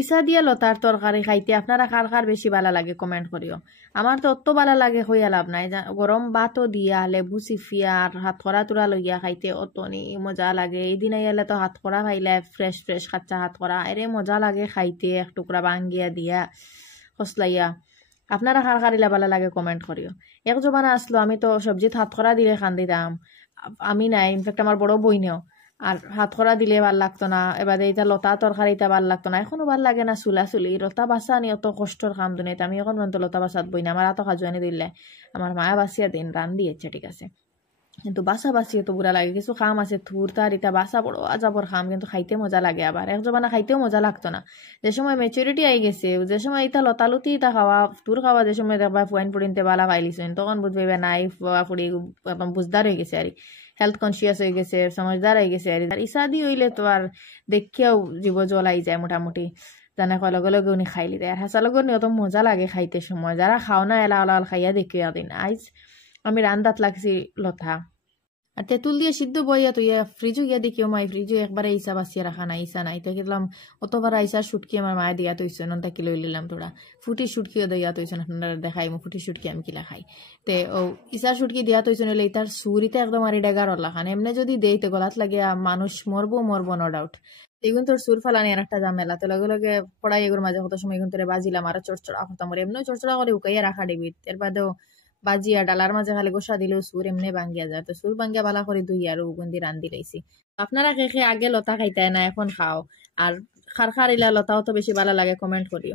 ইসা দিয়া লতার তরকারি খাইতে আপনারা কার কার বেশি ভালো লাগে কমেন্ট করিও। আমার তো অত ভালো লাগে হইয়া লাভ নাই, গরম ভাতও দিয়া লেবু চিফিয়া আর হাত খরা তুরা লইয়া খাইতে অতনি মজা লাগে। এই দিন আইলে তো হাত খরা খাইলে ফ্রেশ ফ্রেশ কাচ্চা হাত খরা এরে মজা লাগে খাইতে, এক টুকরা বাঙ্গিয়া দিয়া খসলাইয়া। আপনারা কার কারিলা ভালো লাগে কমেন্ট করিও। এক জমানা আসলো আমি তো সবজিত হাত খরা দিলে খান দিতাম, আমি নাই, ইনফ্যাক্ট আমার বড় বইনেও। আর হাত খরা দিলে ভাল লাগতো না, এবারে এটা লতা তরকারিটা ভাল লাগতো না, এখনো ভাল লাগে না। চুলা চুলি লতা বাসা নি অত কষ্টর কাম দুনিয়াত, আমি এখন পর্যন্ত লতা বাসাত বই না। আমার এত কাজু আনি দিলে আমার মায়া বাসিয়া দিন রান দিয়েছে, ঠিক আছে, কিন্তু বাসা বাসিয়ে তো বুড়া লাগে। কিছু খাম আছে থুর তার এটা বাসা বড় আজাবর খাম, কিন্তু খাইতে মজা লাগে। আবার এক জমানা খাইতেও মজা লাগতো না। যে সময় মেচুরিটি আই গেছে, যে সময় এটা লতালতি এটা খাওয়া তুর খাওয়া, যে সময় দেখবা ফুয়াইন ফুড়িনতে বালা খাইলিছেন, তখন বুঝবে নাই ফুয়া ফুড়ি একদম বুঝদার হয়ে গেছে আর হেলথ কনসিয়াস হয়ে গেছে, সমঝদার হয়ে গেছে। আর ইসাদি হইলে তো আর দেখিয়াও জীব জ্বলাই যায় মোটামুটি, জানে কয় লগে লগে উনি খাইলি দেয়। আর হাসা লগে অত মজা লাগে খাইতে সময়। যারা খাও না এলা আলাল খাইয়া দেখিয়া দিন। আইজ আমি রান্দাত লাগছি লতা আর তেঁতুল দিয়ে সিদ্ধ বইয়া তো ইয়া ফ্রিজও গিয়া দেখিও মাই ফ্রিজও একবারে ইসা বাসিয়া রাখা নাই, ইসা নাই। তাই দেখলাম অতবার আইসার সুটকি আমার মায়ে দিয়া তৈছে, নন তাকে লই লিলাম তোরা ফুটি সুটকিও দিয়া তৈছেন, আপনারা দেখাই ফুটি সুটকি আমি কিলা খাই। তে ও ইসার সুটকি দিয়া তৈছেন হলে তার সুরিতে একদম আর ডেগার লাখান এমনি যদি দেই তো গলাত লাগিয়া মানুষ মরবো মরবো নো ডাউট। এগুন তোর সুর ফালানি আর একটা ঝামেলা, তো লগে লগে পড়াই এগুর মাঝে কত সময় এগুন তোরে বাজিলাম আর চড়চড়া করতাম, এমনি চড়চড়া করে উকাইয়া রাখা ডিবিত। এর বাদেও বাজিয়া ডালার মাঝে খালি গোসা দিলেও সুর এমনি ভাঙ্গিয়া যায়। তো সুর ভাঙ্গিয়া বালা করে দুই আর উগুন্দি রান্ধি লাইছি। আপনারা কে কে আগে লতা খাইতায় না এখন খাও? আর খার খার ইলা লতাও তো বেশি ভালো লাগে কমেন্ট করিও।